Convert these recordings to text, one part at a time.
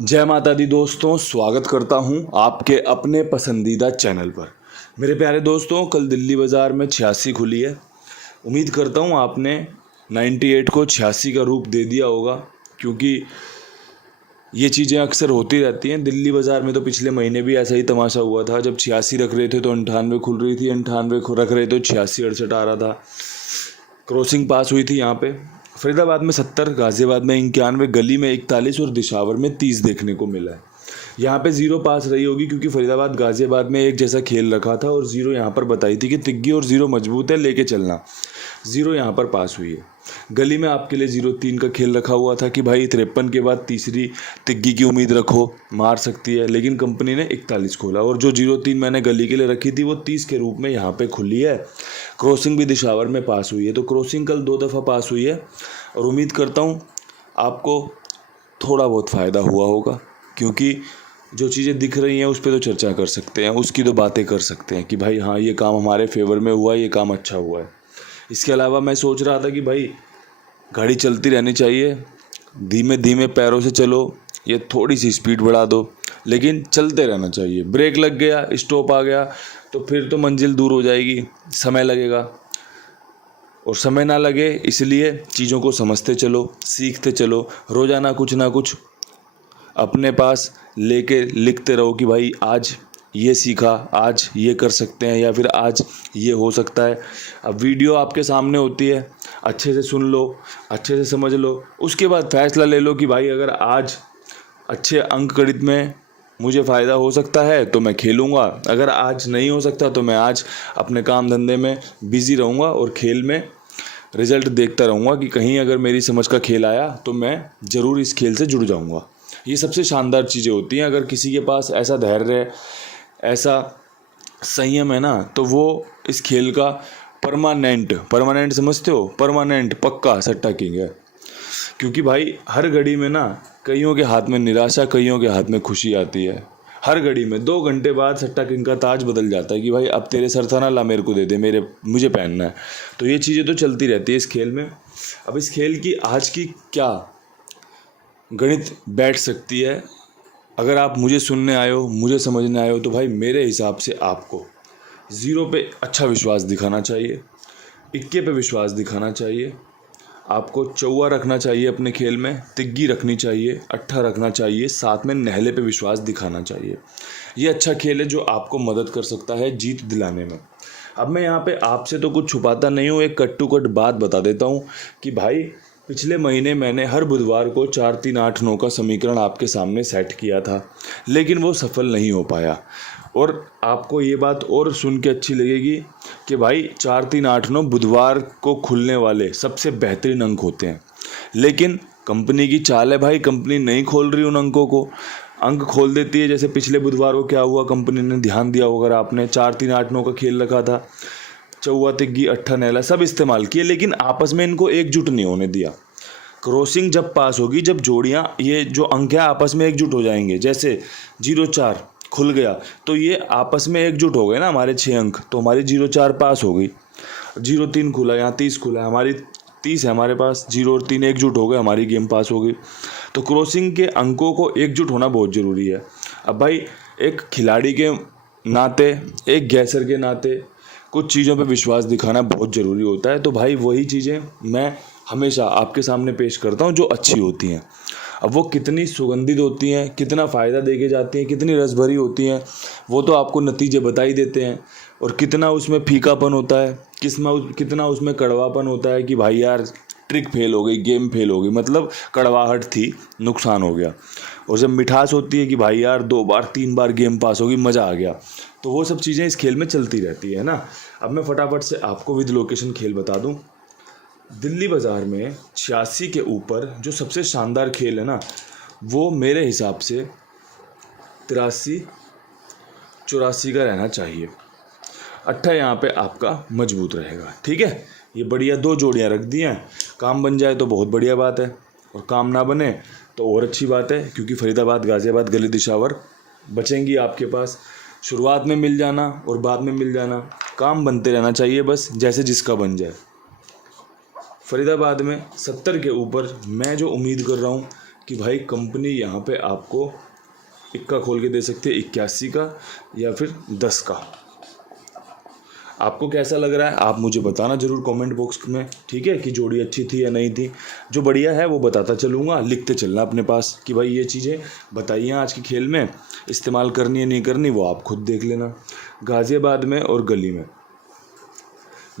जय माता दी दोस्तों, स्वागत करता हूं आपके अपने पसंदीदा चैनल पर। मेरे प्यारे दोस्तों, कल दिल्ली बाज़ार में 86 खुली है। उम्मीद करता हूं आपने 98 को 86 का रूप दे दिया होगा, क्योंकि ये चीज़ें अक्सर होती रहती हैं। दिल्ली बाज़ार में तो पिछले महीने भी ऐसा ही तमाशा हुआ था। जब 86 रख रहे थे तो 98 खुल रही थी, 98 रख रहे थे तो 86-68 आ रहा था। क्रॉसिंग पास हुई थी यहाँ पे। फरीदाबाद में 70, गाज़ियाबाद में 91, गली में 41 और दिशावर में 30 देखने को मिला है। यहाँ पे जीरो पास रही होगी, क्योंकि फरीदाबाद गाज़ियाबाद में एक जैसा खेल रखा था और जीरो यहाँ पर बताई थी कि तिग्गी और जीरो मजबूत है, लेके चलना। जीरो यहाँ पर पास हुई है। गली में आपके लिए 0-3 का खेल रखा हुआ था कि भाई 53 के बाद तीसरी तिग्गी की उम्मीद रखो, मार सकती है, लेकिन कंपनी ने 41 खोला और जो 0-3 मैंने गली के लिए रखी थी वो 30 के रूप में यहाँ पे खुली है। क्रॉसिंग भी दिशावर में पास हुई है, तो क्रॉसिंग कल 2 दफ़ा पास हुई है और उम्मीद करता हूँ आपको थोड़ा बहुत फ़ायदा हुआ होगा, क्योंकि जो चीज़ें दिख रही हैं उस पर तो चर्चा कर सकते हैं, उसकी तो बातें कर सकते हैं कि भाई हाँ ये काम हमारे फेवर में हुआ, ये काम अच्छा हुआ है। इसके अलावा मैं सोच रहा था कि भाई गाड़ी चलती रहनी चाहिए, धीमे धीमे पैरों से चलो, ये थोड़ी सी स्पीड बढ़ा दो, लेकिन चलते रहना चाहिए। ब्रेक लग गया, स्टॉप आ गया तो फिर तो मंजिल दूर हो जाएगी, समय लगेगा। और समय ना लगे इसलिए चीज़ों को समझते चलो, सीखते चलो, रोज़ाना कुछ ना कुछ अपने पास लेके लिखते रहो कि भाई आज ये सीखा, आज ये कर सकते हैं, या फिर आज ये हो सकता है। अब वीडियो आपके सामने होती है, अच्छे से सुन लो, अच्छे से समझ लो, उसके बाद फैसला ले लो कि भाई अगर आज अच्छे अंक गणित में मुझे फ़ायदा हो सकता है तो मैं खेलूँगा, अगर आज नहीं हो सकता तो मैं आज अपने काम धंधे में बिज़ी रहूँगा और खेल में रिज़ल्ट देखता रहूँगा कि कहीं अगर मेरी समझ का खेल आया तो मैं ज़रूर इस खेल से जुड़ जाऊँगा। ये सबसे शानदार चीज़ें होती हैं। अगर किसी के पास ऐसा धैर्य है, ऐसा संयम है ना, तो वो इस खेल का परमानेंट समझते हो, परमानेंट पक्का सट्टा किंग है। क्योंकि भाई हर घड़ी में ना कईयों के हाथ में निराशा, कईयों के हाथ में खुशी आती है। हर घड़ी में 2 घंटे बाद सट्टा किंग का ताज बदल जाता है कि भाई अब तेरे सर था ना, ला मेरे को दे दे, मुझे पहनना है। तो ये चीज़ें तो चलती रहती है इस खेल में। अब इस खेल की आज की क्या गणित बैठ सकती है, अगर आप मुझे सुनने आए हो, मुझे समझने आए हो, तो भाई मेरे हिसाब से आपको 0 पे अच्छा विश्वास दिखाना चाहिए, 21 पे विश्वास दिखाना चाहिए, आपको चौवा रखना चाहिए अपने खेल में, तिग्गी रखनी चाहिए, अट्ठा रखना चाहिए, साथ में नहले पे विश्वास दिखाना चाहिए। ये अच्छा खेल है जो आपको मदद कर सकता है जीत दिलाने में। अब मैं यहाँ पे आपसे तो कुछ छुपाता नहीं हूँ, एक कट टू कट बात बता देता हूँ कि भाई पिछले महीने मैंने हर बुधवार को 4 3 8 9 का समीकरण आपके सामने सेट किया था, लेकिन वो सफल नहीं हो पाया। और आपको ये बात और सुन के अच्छी लगेगी कि भाई 4 3 8 9 बुधवार को खुलने वाले सबसे बेहतरीन अंक होते हैं, लेकिन कंपनी की चाल है भाई, कंपनी नहीं खोल रही उन अंकों को, अंक खोल देती है। जैसे पिछले बुधवार को क्या हुआ, कंपनी ने ध्यान दिया होगा, आपने 4 3 8 9 का खेल रखा था, चौवा तिग्गी अट्ठा नैला सब इस्तेमाल किए, लेकिन आपस में इनको एकजुट नहीं होने दिया। क्रॉसिंग जब पास होगी, जब जोड़ियाँ ये जो अंक है आपस में एकजुट हो जाएंगे, जैसे 0-4 खुल गया तो ये आपस में एकजुट हो गए ना हमारे 6 अंक, तो हमारी 0-4 पास हो गई। 0-3 खुला, यहाँ 30 खुला, हमारी 30 है हमारे पास, 0 और 3 एकजुट हो गए, हमारी गेम पास हो गई। तो क्रॉसिंग के अंकों को एकजुट होना बहुत ज़रूरी है। अब भाई एक खिलाड़ी के नाते, एक गैसर के नाते कुछ चीज़ों पे विश्वास दिखाना बहुत ज़रूरी होता है। तो भाई वही चीज़ें मैं हमेशा आपके सामने पेश करता हूँ जो अच्छी होती हैं। अब वो कितनी सुगंधित होती हैं, कितना फ़ायदा देके जाती हैं, कितनी रस भरी होती हैं, वो तो आपको नतीजे बता ही देते हैं। और कितना उसमें फीकापन होता है, कितना उसमें कड़वापन होता है कि भाई यार ट्रिक फेल हो गई, गेम फेल हो गई, मतलब कड़वाहट थी, नुकसान हो गया। और जब मिठास होती है कि भाई यार 2 बार 3 बार गेम पास होगी, मज़ा आ गया, तो वो सब चीज़ें इस खेल में चलती रहती है ना। अब मैं फटाफट से आपको विद लोकेशन खेल बता दूं। दिल्ली बाज़ार में 86 के ऊपर जो सबसे शानदार खेल है ना, वो मेरे हिसाब से 83-84 का रहना चाहिए। अट्ठा यहाँ पे आपका मजबूत रहेगा, ठीक है। ये बढ़िया 2 जोड़ियाँ रख दी हैं, काम बन जाए तो बहुत बढ़िया बात है, और काम ना बने तो और अच्छी बात है, क्योंकि फरीदाबाद गाज़ियाबाद गली दिशावर बचेंगी आपके पास। शुरुआत में मिल जाना और बाद में मिल जाना, काम बनते रहना चाहिए बस, जैसे जिसका बन जाए। फरीदाबाद में 70 के ऊपर मैं जो उम्मीद कर रहा हूँ कि भाई कंपनी यहाँ पे आपको इक्का खोल के दे सकती है 81 का या फिर 10 का। आपको कैसा लग रहा है आप मुझे बताना ज़रूर कमेंट बॉक्स में, ठीक है, कि जोड़ी अच्छी थी या नहीं थी। जो बढ़िया है वो बताता चलूँगा, लिखते चलना अपने पास कि भाई ये चीज़ें बताइए आज के खेल में, इस्तेमाल करनी है नहीं करनी वो आप खुद देख लेना। गाज़ियाबाद में और गली में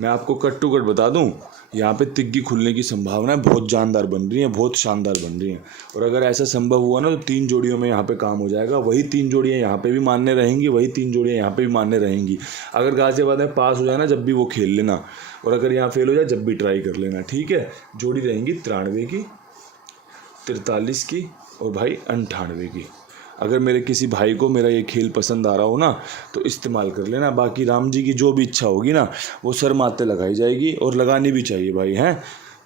मैं आपको कट टू कट बता दूं, यहाँ पे तिग्गी खुलने की संभावना बहुत जानदार बन रही है, बहुत शानदार बन रही हैं। और अगर ऐसा संभव हुआ ना तो 3 जोड़ियों में यहाँ पे काम हो जाएगा। वही 3 जोड़ियाँ यहाँ पे भी मान्य रहेंगी, वही 3 जोड़ियाँ यहाँ पे भी मान्य रहेंगी। अगर गाज़ियाबाद में पास हो जाए ना जब भी वो खेल लेना, और अगर यहाँ फेल हो जाए जब भी ट्राई कर लेना, ठीक है। जोड़ी रहेंगी 93 की, 43 की और भाई 98 की। अगर मेरे किसी भाई को मेरा ये खेल पसंद आ रहा हो ना तो इस्तेमाल कर लेना। बाकी राम जी की जो भी इच्छा होगी ना वो सर माथे लगाई जाएगी, और लगानी भी चाहिए भाई, हैं,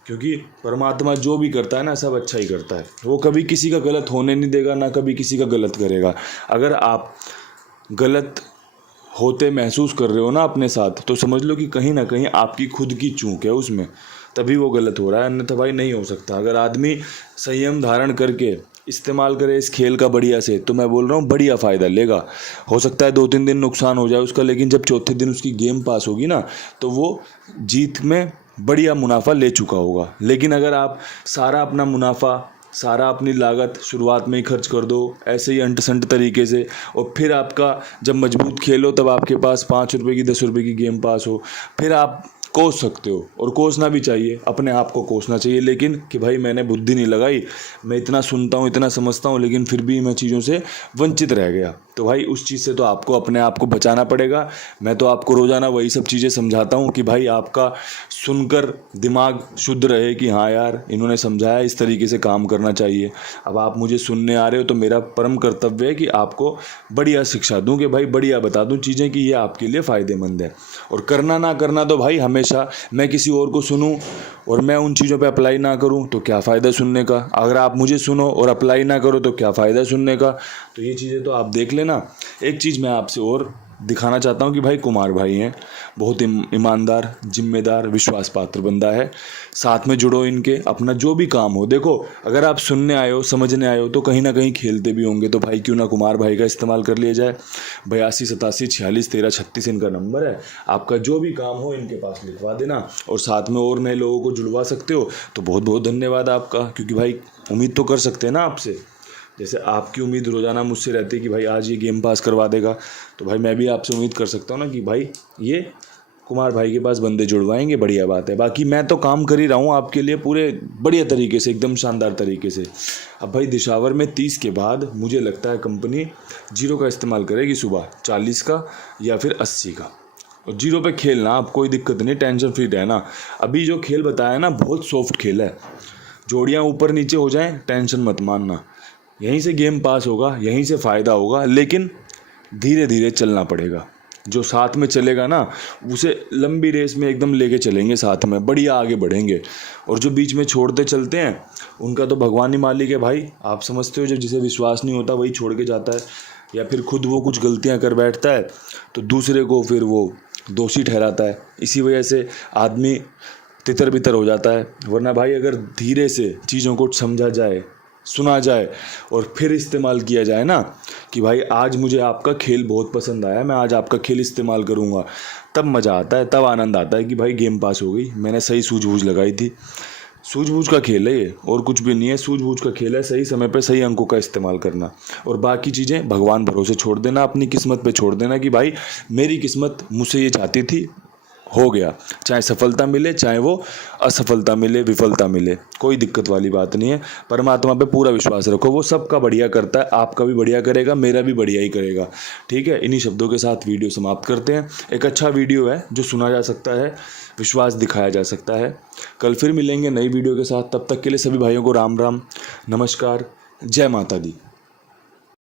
क्योंकि परमात्मा जो भी करता है ना सब अच्छा ही करता है। वो कभी किसी का गलत होने नहीं देगा, ना कभी किसी का गलत करेगा। अगर आप गलत होते महसूस कर रहे हो ना अपने साथ तो समझ लो कि कहीं ना कहीं आपकी खुद की चूक है उसमें, तभी वो गलत हो रहा है, अन्यथा भाई नहीं हो सकता। अगर आदमी संयम धारण करके इस्तेमाल करे इस खेल का बढ़िया से तो मैं बोल रहा हूँ बढ़िया फ़ायदा लेगा। हो सकता है 2-3 दिन नुकसान हो जाए उसका, लेकिन जब चौथे दिन उसकी गेम पास होगी ना तो वो जीत में बढ़िया मुनाफा ले चुका होगा। लेकिन अगर आप सारा अपना मुनाफा, सारा अपनी लागत शुरुआत में ही खर्च कर दो ऐसे ही अंट संट तरीके से, और फिर आपका जब मजबूत खेलो तब आपके पास 5 रुपये की 10 रुपये की गेम पास हो, फिर आप कोस सकते हो। और कोसना भी चाहिए, अपने आप को कोसना चाहिए, लेकिन कि भाई मैंने बुद्धि नहीं लगाई, मैं इतना सुनता हूँ इतना समझता हूँ लेकिन फिर भी मैं चीज़ों से वंचित रह गया, तो भाई उस चीज़ से तो आपको अपने आप को बचाना पड़ेगा। मैं तो आपको रोज़ाना वही सब चीज़ें समझाता हूँ कि भाई आपका सुनकर दिमाग शुद्ध रहे कि हाँ यार इन्होंने समझाया इस तरीके से काम करना चाहिए। अब आप मुझे सुनने आ रहे हो तो मेरा परम कर्तव्य है कि आपको बढ़िया शिक्षा दूँ, कि भाई बढ़िया बता दूँ चीज़ें कि ये आपके लिए फ़ायदेमंद है। और करना ना करना तो भाई हमेशा मैं किसी और को सुनूं और मैं उन चीज़ों पे अप्लाई ना करूं तो क्या फ़ायदा सुनने का। अगर आप मुझे सुनो और अप्लाई ना करो तो क्या फ़ायदा सुनने का। तो ये चीज़ें तो आप देख लेना। एक चीज़ मैं आपसे और दिखाना चाहता हूँ कि भाई कुमार भाई हैं, बहुत ईमानदार, जिम्मेदार, विश्वास पात्र बंदा है। साथ में जुड़ो इनके, अपना जो भी काम हो। देखो अगर आप सुनने आए हो समझने आए हो तो कहीं ना कहीं खेलते भी होंगे, तो भाई क्यों ना कुमार भाई का इस्तेमाल कर लिया जाए। 82 87 46 13 36 इनका नंबर है। आपका जो भी काम हो इनके पास लिखवा देना, और साथ में और नए लोगों को जुड़वा सकते हो तो बहुत बहुत धन्यवाद आपका। क्योंकि भाई उम्मीद तो कर सकते हैं ना आपसे, जैसे आपकी उम्मीद रोज़ाना मुझसे रहती है कि भाई आज ये गेम पास करवा देगा, तो भाई मैं भी आपसे उम्मीद कर सकता हूँ ना कि भाई ये कुमार भाई के पास बंदे जुड़वाएंगे, बढ़िया बात है। बाकी मैं तो काम कर ही रहा हूँ आपके लिए पूरे बढ़िया तरीके से, एकदम शानदार तरीके से। अब भाई दिशावर में 30 के बाद मुझे लगता है कंपनी 0 का इस्तेमाल करेगी, सुबह 40 का या फिर 80 का। और 0 पे खेलना, आप कोई दिक्कत नहीं, टेंशन फ्री रहना। अभी जो खेल बताया ना बहुत सॉफ्ट खेल है, जोड़ियाँ ऊपर नीचे हो जाएँ टेंशन मत मानना, यहीं से गेम पास होगा, यहीं से फ़ायदा होगा। लेकिन धीरे धीरे चलना पड़ेगा, जो साथ में चलेगा ना उसे लंबी रेस में एकदम लेके चलेंगे, साथ में बढ़िया आगे बढ़ेंगे। और जो बीच में छोड़ते चलते हैं उनका तो भगवान ही मालिक है भाई। आप समझते हो, जब जिसे विश्वास नहीं होता वही छोड़ के जाता है, या फिर खुद वो कुछ गलतियां कर बैठता है तो दूसरे को फिर वो दोषी ठहराता है। इसी वजह से आदमी तितर बितर हो जाता है। वरना भाई अगर धीरे से चीज़ों को समझा जाए, सुना जाए और फिर इस्तेमाल किया जाए ना, कि भाई आज मुझे आपका खेल बहुत पसंद आया, मैं आज आपका खेल इस्तेमाल करूँगा, तब मज़ा आता है, तब आनंद आता है कि भाई गेम पास हो गई, मैंने सही सूझबूझ लगाई थी। सूझबूझ का खेल है ये, और कुछ भी नहीं है। सूझबूझ का खेल है सही समय पर सही अंकों का इस्तेमाल करना, और बाकी चीज़ें भगवान भरोसे छोड़ देना, अपनी किस्मत पे छोड़ देना कि भाई मेरी किस्मत मुझसे ये चाहती थी, हो गया। चाहे सफलता मिले चाहे वो असफलता मिले, विफलता मिले, कोई दिक्कत वाली बात नहीं है। परमात्मा पे पूरा विश्वास रखो, वो सबका बढ़िया करता है, आपका भी बढ़िया करेगा, मेरा भी बढ़िया ही करेगा। ठीक है, इन्हीं शब्दों के साथ वीडियो समाप्त करते हैं। एक अच्छा वीडियो है जो सुना जा सकता है, विश्वास दिखाया जा सकता है। कल फिर मिलेंगे नई वीडियो के साथ, तब तक के लिए सभी भाइयों को राम राम, नमस्कार, जय माता दी।